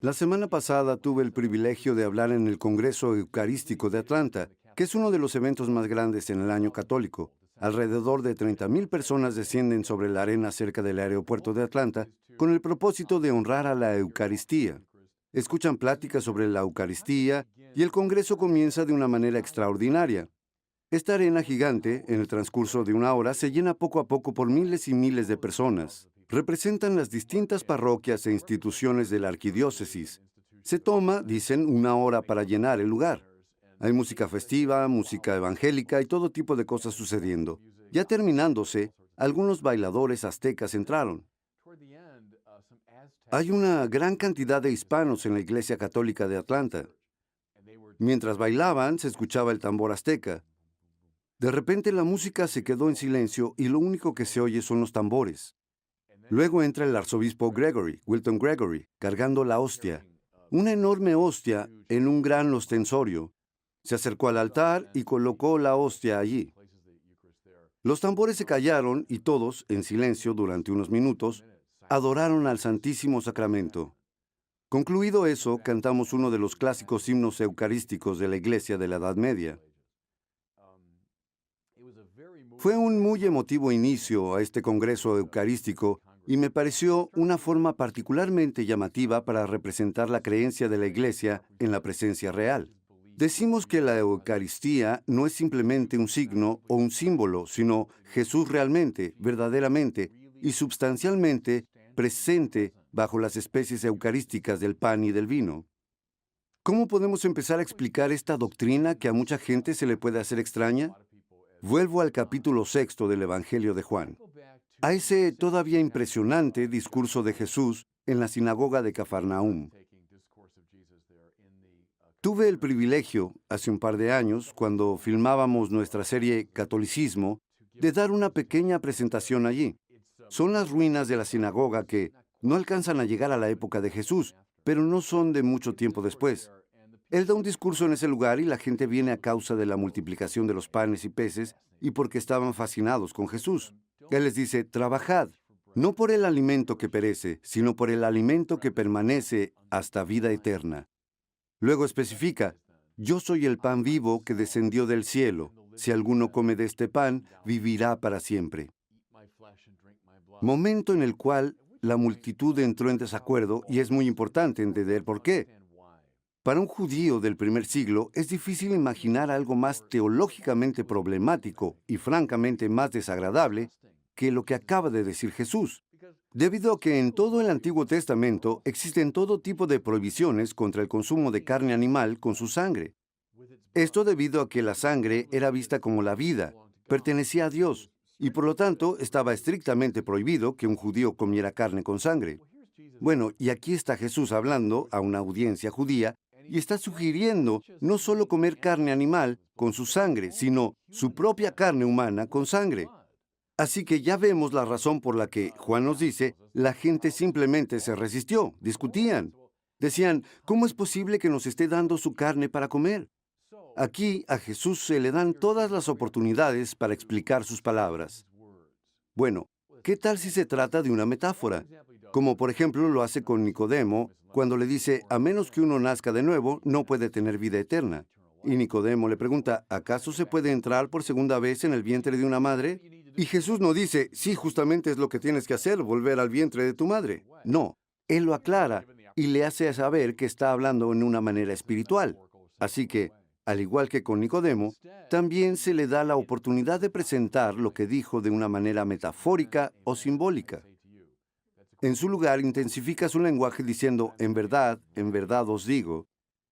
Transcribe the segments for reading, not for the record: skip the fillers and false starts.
La semana pasada tuve el privilegio de hablar en el Congreso Eucarístico de Atlanta, que es uno de los eventos más grandes en el año católico. Alrededor de 30,000 personas descienden sobre la arena cerca del aeropuerto de Atlanta con el propósito de honrar a la Eucaristía. Escuchan pláticas sobre la Eucaristía y el Congreso comienza de una manera extraordinaria. Esta arena gigante, en el transcurso de una hora, se llena poco a poco por miles y miles de personas. Representan las distintas parroquias e instituciones de la arquidiócesis. Se toma, dicen, una hora para llenar el lugar. Hay música festiva, música evangélica y todo tipo de cosas sucediendo. Ya terminándose, algunos bailadores aztecas entraron. Hay una gran cantidad de hispanos en la Iglesia Católica de Atlanta. Mientras bailaban, se escuchaba el tambor azteca. De repente la música se quedó en silencio y lo único que se oye son los tambores. Luego entra el arzobispo Gregory, Wilton Gregory, cargando la hostia, una enorme hostia en un gran ostensorio. Se acercó al altar y colocó la hostia allí. Los tambores se callaron y todos, en silencio durante unos minutos, adoraron al Santísimo Sacramento. Concluido eso, cantamos uno de los clásicos himnos eucarísticos de la Iglesia de la Edad Media. Fue un muy emotivo inicio a este Congreso Eucarístico y me pareció una forma particularmente llamativa para representar la creencia de la Iglesia en la presencia real. Decimos que la Eucaristía no es simplemente un signo o un símbolo, sino Jesús realmente, verdaderamente y substancialmente presente bajo las especies eucarísticas del pan y del vino. ¿Cómo podemos empezar a explicar esta doctrina que a mucha gente se le puede hacer extraña? Vuelvo al capítulo 6 del Evangelio de Juan, a ese todavía impresionante discurso de Jesús en la sinagoga de Cafarnaúm. Tuve el privilegio, hace un par de años, cuando filmábamos nuestra serie Catolicismo, de dar una pequeña presentación allí. Son las ruinas de la sinagoga que no alcanzan a llegar a la época de Jesús, pero no son de mucho tiempo después. Él da un discurso en ese lugar y la gente viene a causa de la multiplicación de los panes y peces y porque estaban fascinados con Jesús. Él les dice, trabajad, no por el alimento que perece, sino por el alimento que permanece hasta vida eterna. Luego especifica, yo soy el pan vivo que descendió del cielo. Si alguno come de este pan, vivirá para siempre. Momento en el cual la multitud entró en desacuerdo y es muy importante entender por qué. Para un judío del primer siglo es difícil imaginar algo más teológicamente problemático y francamente más desagradable que lo que acaba de decir Jesús, debido a que en todo el Antiguo Testamento existen todo tipo de prohibiciones contra el consumo de carne animal con su sangre. Esto debido a que la sangre era vista como la vida, pertenecía a Dios, y por lo tanto estaba estrictamente prohibido que un judío comiera carne con sangre. Bueno, y aquí está Jesús hablando a una audiencia judía y está sugiriendo no solo comer carne animal con su sangre, sino su propia carne humana con sangre. Así que ya vemos la razón por la que, Juan nos dice, la gente simplemente se resistió, discutían. Decían, ¿cómo es posible que nos esté dando su carne para comer? Aquí a Jesús se le dan todas las oportunidades para explicar sus palabras. Bueno, ¿qué tal si se trata de una metáfora? Como por ejemplo lo hace con Nicodemo, cuando le dice, a menos que uno nazca de nuevo, no puede tener vida eterna. Y Nicodemo le pregunta, ¿acaso se puede entrar por segunda vez en el vientre de una madre? Y Jesús no dice, sí, justamente es lo que tienes que hacer, volver al vientre de tu madre. No, Él lo aclara y le hace saber que está hablando en una manera espiritual. Así que, al igual que con Nicodemo, también se le da la oportunidad de presentar lo que dijo de una manera metafórica o simbólica. En su lugar, intensifica su lenguaje diciendo, en verdad os digo,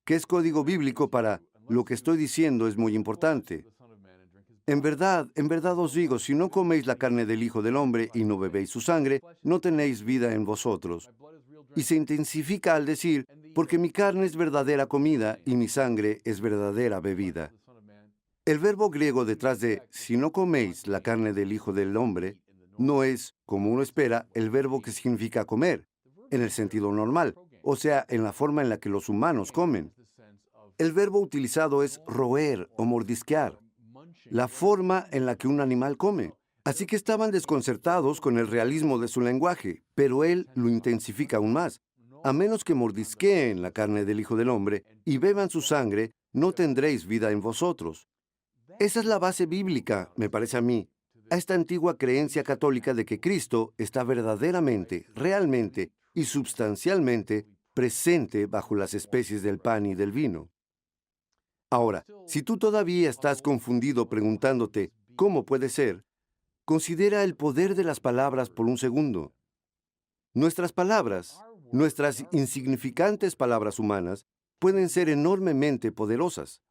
que es código bíblico para lo que estoy diciendo es muy importante. En verdad os digo, si no coméis la carne del Hijo del Hombre y no bebéis su sangre, no tenéis vida en vosotros. Y se intensifica al decir, porque mi carne es verdadera comida y mi sangre es verdadera bebida. El verbo griego detrás de si no coméis la carne del Hijo del Hombre no es, como uno espera, el verbo que significa comer, en el sentido normal, o sea, en la forma en la que los humanos comen. El verbo utilizado es roer o mordisquear, la forma en la que un animal come. Así que estaban desconcertados con el realismo de su lenguaje, pero él lo intensifica aún más. a menos que mordisqueen la carne del Hijo del Hombre y beban su sangre, no tendréis vida en vosotros. Esa es la base bíblica, me parece a mí, a esta antigua creencia católica de que Cristo está verdaderamente, realmente y substancialmente presente bajo las especies del pan y del vino. Ahora, si tú todavía estás confundido preguntándote, ¿cómo puede ser? Considera el poder de las palabras por un segundo. Nuestras palabras, nuestras insignificantes palabras humanas, pueden ser enormemente poderosas.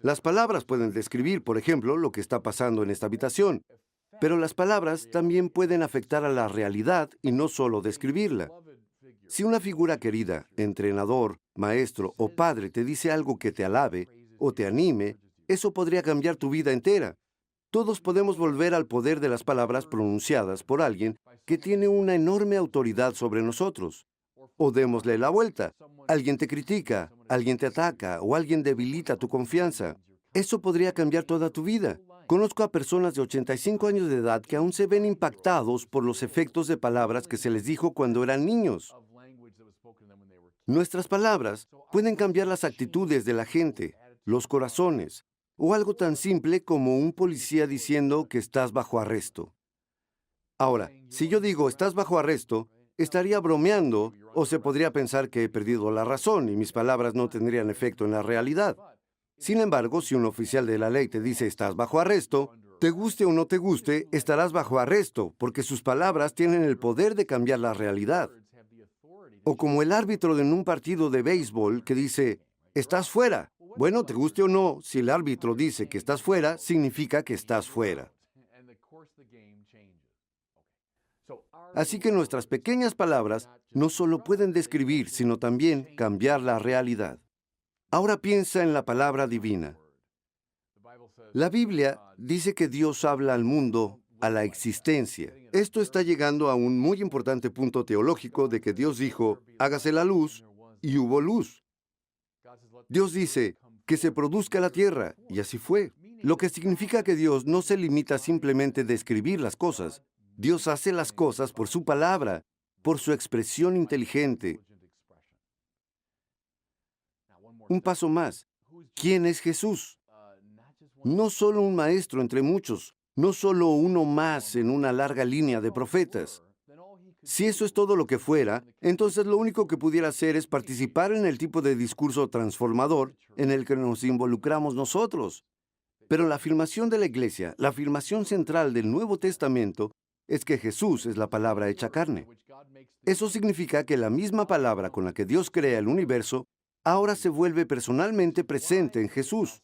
Las palabras pueden describir, por ejemplo, lo que está pasando en esta habitación, pero las palabras también pueden afectar a la realidad y no solo describirla. Si una figura querida, entrenador, maestro o padre te dice algo que te alabe o te anime, eso podría cambiar tu vida entera. Todos podemos volver al poder de las palabras pronunciadas por alguien que tiene una enorme autoridad sobre nosotros. O démosle la vuelta. Alguien te critica, alguien te ataca o alguien debilita tu confianza. Eso podría cambiar toda tu vida. Conozco a personas de 85 años de edad que aún se ven impactados por los efectos de palabras que se les dijo cuando eran niños. Nuestras palabras pueden cambiar las actitudes de la gente, los corazones, o algo tan simple como un policía diciendo que estás bajo arresto. Ahora, si yo digo estás bajo arresto, estaría bromeando o se podría pensar que he perdido la razón y mis palabras no tendrían efecto en la realidad. Sin embargo, si un oficial de la ley te dice estás bajo arresto, te guste o no te guste, estarás bajo arresto, porque sus palabras tienen el poder de cambiar la realidad. O como el árbitro en un partido de béisbol que dice, estás fuera. Bueno, te guste o no, si el árbitro dice que estás fuera, significa que estás fuera. Así que nuestras pequeñas palabras no solo pueden describir, sino también cambiar la realidad. Ahora piensa en la palabra divina. La Biblia dice que Dios habla al mundo, a la existencia. Esto está llegando a un muy importante punto teológico de que Dios dijo, hágase la luz, y hubo luz. Dios dice, que se produzca la tierra, y así fue. Lo que significa que Dios no se limita simplemente a describir las cosas. Dios hace las cosas por su palabra, por su expresión inteligente. Un paso más. ¿Quién es Jesús? No solo un maestro entre muchos, no solo uno más en una larga línea de profetas. Si eso es todo lo que fuera, entonces lo único que pudiera hacer es participar en el tipo de discurso transformador en el que nos involucramos nosotros. Pero la afirmación de la Iglesia, la afirmación central del Nuevo Testamento, es que Jesús es la palabra hecha carne. Eso significa que la misma palabra con la que Dios crea el universo, ahora se vuelve personalmente presente en Jesús.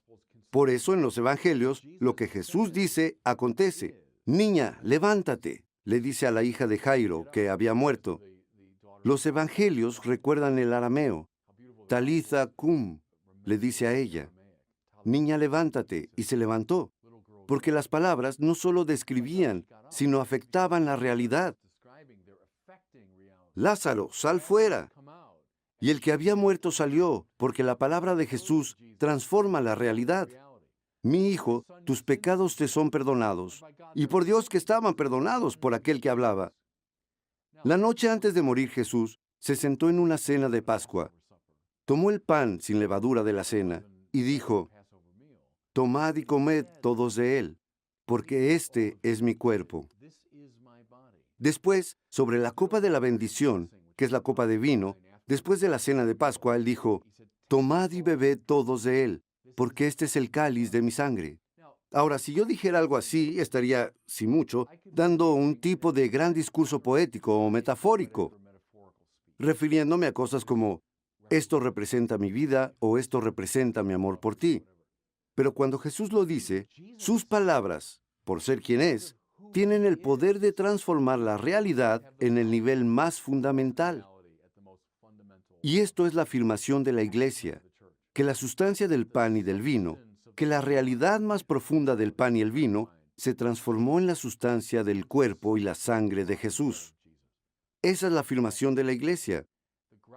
Por eso en los Evangelios, lo que Jesús dice, acontece. Niña, levántate, le dice a la hija de Jairo, que había muerto. Los Evangelios recuerdan el arameo. Talitha cum, le dice a ella. Niña, levántate, y se levantó. Porque las palabras no solo describían, sino afectaban la realidad. Lázaro, sal fuera. Y el que había muerto salió, porque la palabra de Jesús transforma la realidad. Mi hijo, tus pecados te son perdonados. Y por Dios que estaban perdonados por aquel que hablaba. La noche antes de morir Jesús se sentó en una cena de Pascua. Tomó el pan sin levadura de la cena y dijo, tomad y comed todos de él, porque este es mi cuerpo. Después, sobre la copa de la bendición, que es la copa de vino, después de la cena de Pascua, él dijo, tomad y bebed todos de él, porque este es el cáliz de mi sangre. Ahora, si yo dijera algo así, estaría, si mucho, dando un tipo de gran discurso poético o metafórico, refiriéndome a cosas como, esto representa mi vida o esto representa mi amor por ti. Pero cuando Jesús lo dice, sus palabras, por ser quien es, tienen el poder de transformar la realidad en el nivel más fundamental. Y esto es la afirmación de la Iglesia, que la sustancia del pan y del vino, que la realidad más profunda del pan y el vino, se transformó en la sustancia del cuerpo y la sangre de Jesús. Esa es la afirmación de la Iglesia.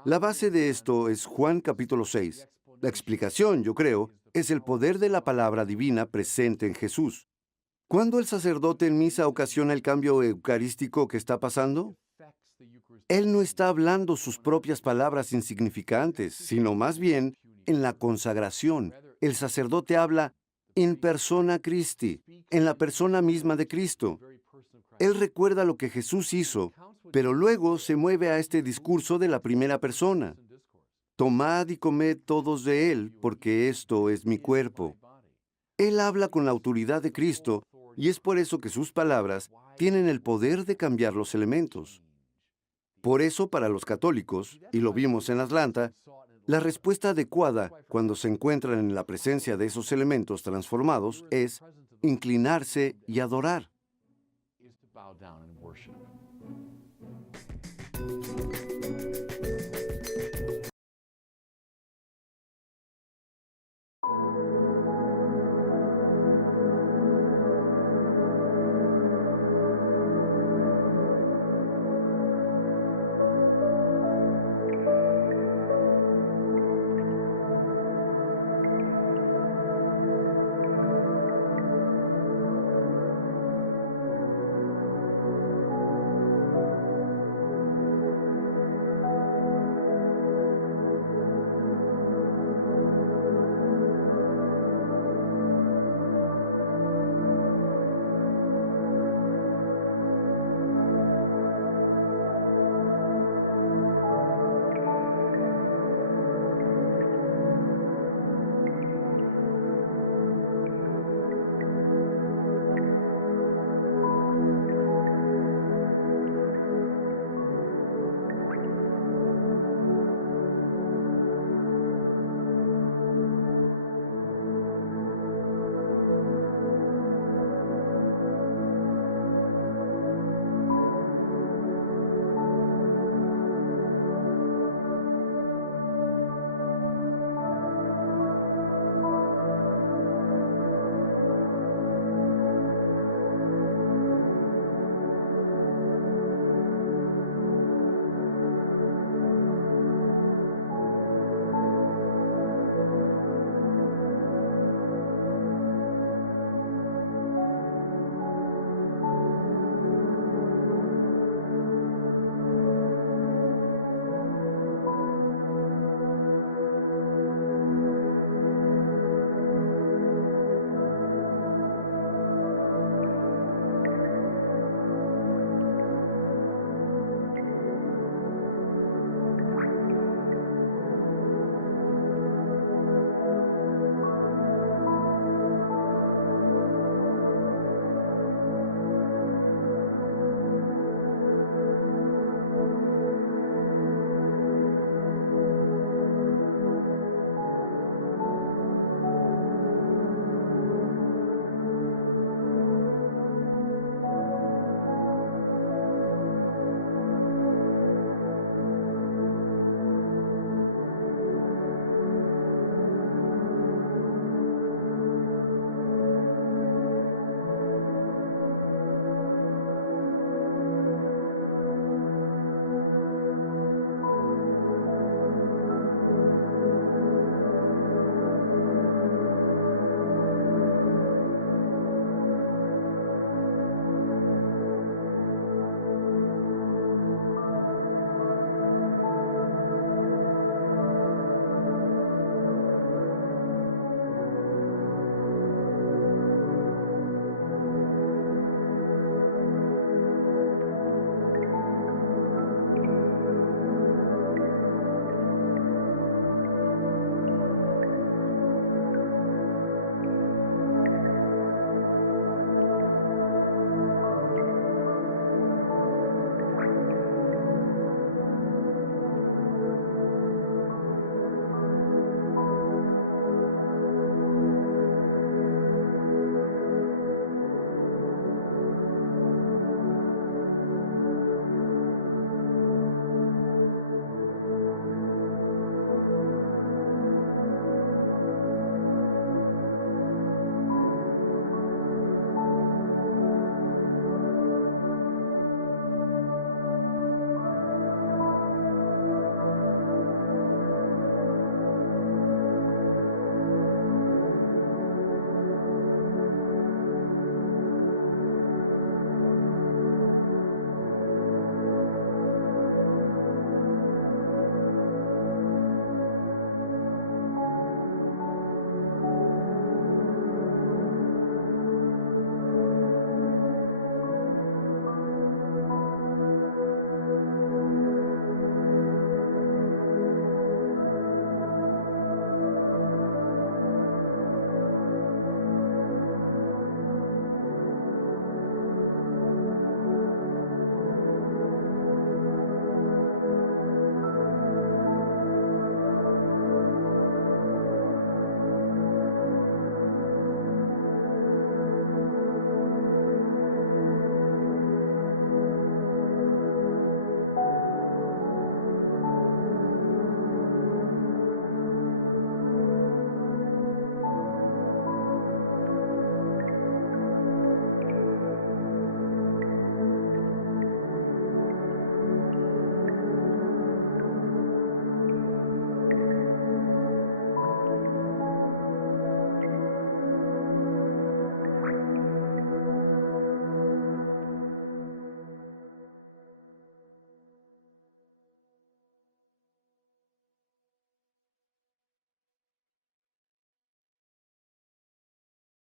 La base de esto es Juan capítulo 6. La explicación, yo creo, es el poder de la palabra divina presente en Jesús. ¿Cuándo el sacerdote en misa ocasiona el cambio eucarístico que está pasando? Él no está hablando sus propias palabras insignificantes, sino más bien en la consagración. El sacerdote habla in persona Christi, en la persona misma de Cristo. Él recuerda lo que Jesús hizo, pero luego se mueve a este discurso de la primera persona. Tomad y comed todos de él, porque esto es mi cuerpo. Él habla con la autoridad de Cristo, y es por eso que sus palabras tienen el poder de cambiar los elementos. Por eso, para los católicos, y lo vimos en Atlanta, la respuesta adecuada cuando se encuentran en la presencia de esos elementos transformados es inclinarse y adorar.